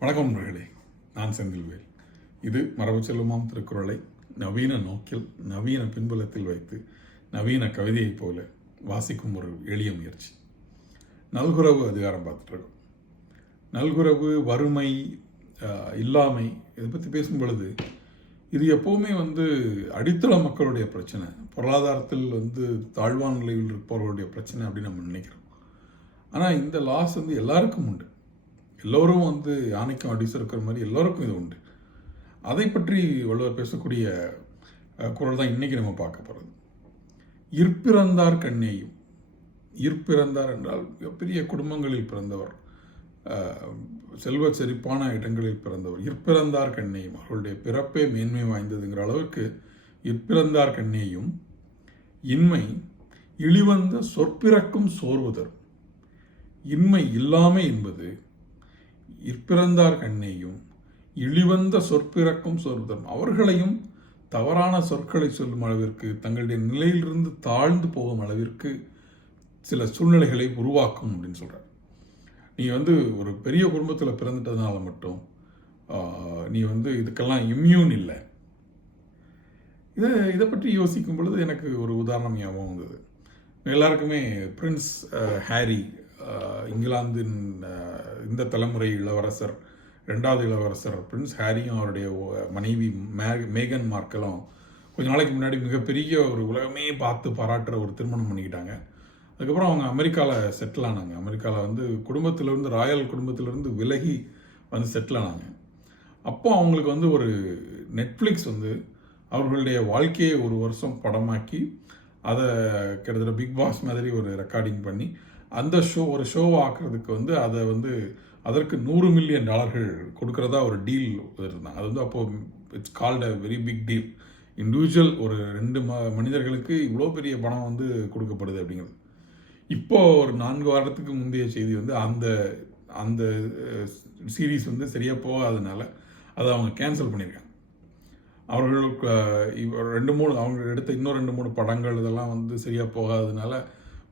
வணக்கம் நண்பர்களே நான் செந்தில்வேல். இது மரபு செல்லுமாம் திருக்குறளை நவீன நோக்கில் நவீன பின்புலத்தில் வைத்து நவீன கவிதையைப் போல வாசிக்கும் ஒரு எளிய முயற்சி. நல்குறவு அதிகாரம் பார்த்துட்ருக்கோம் நல்குறவு வறுமை இல்லாமை இதை பற்றி பேசும் பொழுது இது எப்போவுமே வந்து அடித்தள மக்களுடைய பிரச்சனை. பொருளாதாரத்தில் வந்து தாழ்வான நிலையில் இருப்பவர்களுடைய பிரச்சனை அப்படின்னு நம்ம நினைக்கிறோம். ஆனால் இந்த லாஸ் வந்து எல்லாருக்கும் உண்டு. எல்லோரும் வந்து யானைக்கும் அடிசு இருக்கிற மாதிரி எல்லோருக்கும் இது உண்டு. அதை பற்றி வள்ளுவர் பேசக்கூடிய குரல் குறள் தான் இன்றைக்கி நம்ம பார்க்க போகிறது இற்பிறந்தார் கண்ணேயும் இற்பிறந்தார் என்றால் பெரிய குடும்பங்களில் பிறந்தவர் செல்வ செழிப்பான இடங்களில் பிறந்தவர் இற்பிறந்தார் கண்ணேயும் அவர்களுடைய பிறப்பே மேன்மை வாய்ந்ததுங்கிற அளவுக்கு இற்பிறந்தார் கண்ணேயும் இன்மை இழிவந்த சொற்பிறக்கும் சோர்வுதர் இன்மை இல்லாமை என்பது இற்பிறந்தார் கண்ணேயும் இழிவந்த சொற்பிறக்கும் சொற்தரும் அவர்களையும் தவறான சொற்களை சொல்லும் அளவிற்கு தங்களுடைய நிலையிலிருந்து தாழ்ந்து போகும் அளவிற்கு சில சூழ்நிலைகளை உருவாக்கும் அப்படின்னு சொல்கிறார் நீ வந்து ஒரு பெரிய குடும்பத்தில் பிறந்துட்டதுனால மட்டும் நீ வந்து இதுக்கெல்லாம் இம்யூன் இல்லை. இதை இதை பற்றி யோசிக்கும் பொழுது எனக்கு ஒரு உதாரணம் ஞாபகம் வந்தது. எல்லாருக்குமே பிரின்ஸ் ஹாரி இங்கிலாந்தின் இந்த தலைமுறை இளவரசர் ரெண்டாவது இளவரசர் பிரின்ஸ் ஹாரியும் அவருடைய மனைவி மே- மேகன் மார்க்கலும் கொஞ்ச நாளைக்கு முன்னாடி மிகப்பெரிய ஒரு உலகமே பார்த்து பாராட்டுற ஒரு திருமணம் பண்ணிக்கிட்டாங்க. அதுக்கப்புறம் அவங்க அமெரிக்காவில் செட்டில் ஆனாங்க. அமெரிக்காவில் வந்து குடும்பத்திலேருந்து ராயல் குடும்பத்திலேருந்து விலகி வந்து செட்டில் ஆனாங்க. அப்போ அவங்களுக்கு வந்து ஒரு நெட்ஃப்ளிக்ஸ் வந்து அவர்களுடைய வாழ்க்கையை ஒரு வருஷம் படமாக்கி அதை கிட்டத்தட்ட பிக் பாஸ் மாதிரி ஒரு ரெக்கார்டிங் பண்ணி அந்த ஷோ ஒரு ஷோவை ஆக்குறதுக்கு வந்து அதை வந்து அதற்கு நூறு மில்லியன் டாலர்கள் கொடுக்கறதா ஒரு டீல் இருந்தாங்க. அது வந்து அப்போது it's called a very big deal individual ஒரு ரெண்டு ம மனிதர்களுக்கு இவ்வளோ பெரிய பணம் வந்து கொடுக்கப்படுது அப்படிங்கிறது. இப்போ ஒரு நான்கு வாரத்துக்கு முந்தைய செய்தி வந்து அந்த அந்த சீரீஸ் வந்து சரியாக போகாதனால அதை அவங்க கேன்சல் பண்ணியிருக்காங்க. அவர்களுக்கு இவ- ரெண்டு மூணு அவங்க எடுத்த இன்னும் ரெண்டு மூணு படங்கள் இதெல்லாம் வந்து சரியாக போகாததுனால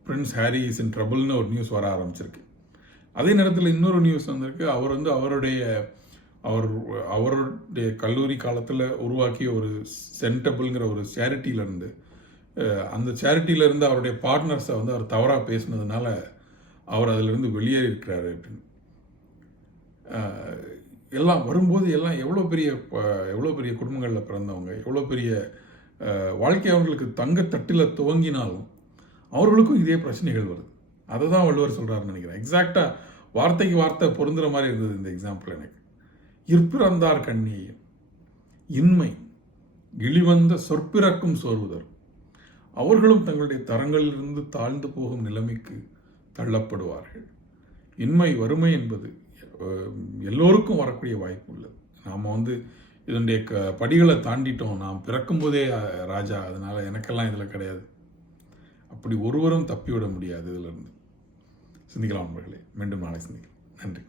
பிரின்ஸ் ஹாரி இஸ் இன் ட்ரபுள்னு ஒரு நியூஸ் வர ஆரம்பிச்சிருக்கு. அதே நேரத்தில் இன்னொரு நியூஸ் வந்திருக்கு. அவர் வந்து அவருடைய அவர் அவருடைய கல்லூரி காலத்தில் உருவாக்கிய ஒரு சென்டபிள்ங்கிற ஒரு சேரிட்டியிலேருந்து அந்த சேரிட்டியிலேருந்து அவருடைய பார்ட்னர்ஸை வந்து அவர் தவறாக பேசினதுனால அவர் அதிலிருந்து வெளியேறி இருக்கிறாரு அப்படின்னு. எல்லாம் வரும்போது எல்லாம் எவ்வளோ பெரிய ப- எவ்வளோ பெரிய குடும்பங்களில் பிறந்தவங்க எவ்வளோ பெரிய வாழ்க்கை அவங்களுக்கு தங்கத்தட்டில் துவங்கினாலும் அவர்களுக்கும் இதே பிரச்சனைகள் வருது அதை தான் வள்ளுவர் சொல்கிறாருன்னு நினைக்கிறேன். எக்ஸாக்டாக வார்த்தைக்கு வார்த்தை பொருந்துகிற மாதிரி இருந்தது இந்த எக்ஸாம்பிள் எனக்கு. இற்பிறந்தார் கண்ணியம் இன்மை இழிவந்த சொற்பிறக்கும் சோர்வுதர். அவர்களும் தங்களுடைய தரங்களிலிருந்து தாழ்ந்து போகும் நிலைமைக்கு தள்ளப்படுவார்கள். இன்மை வறுமை என்பது எல்லோருக்கும் வரக்கூடிய வாய்ப்பு உள்ளது. நாம் வந்து இதனுடைய க படிகளை தாண்டிட்டோம். நாம் பிறக்கும்போதே ராஜா. அதனால் எனக்கெல்லாம் இதில் கிடையாது. அப்படி ஒருவரும் தப்பிவிட முடியாது இதிலிருந்து. சிந்திக்கலாம் நண்பர்களே மீண்டும் நாளை சிந்திக்கலாம். நன்றி.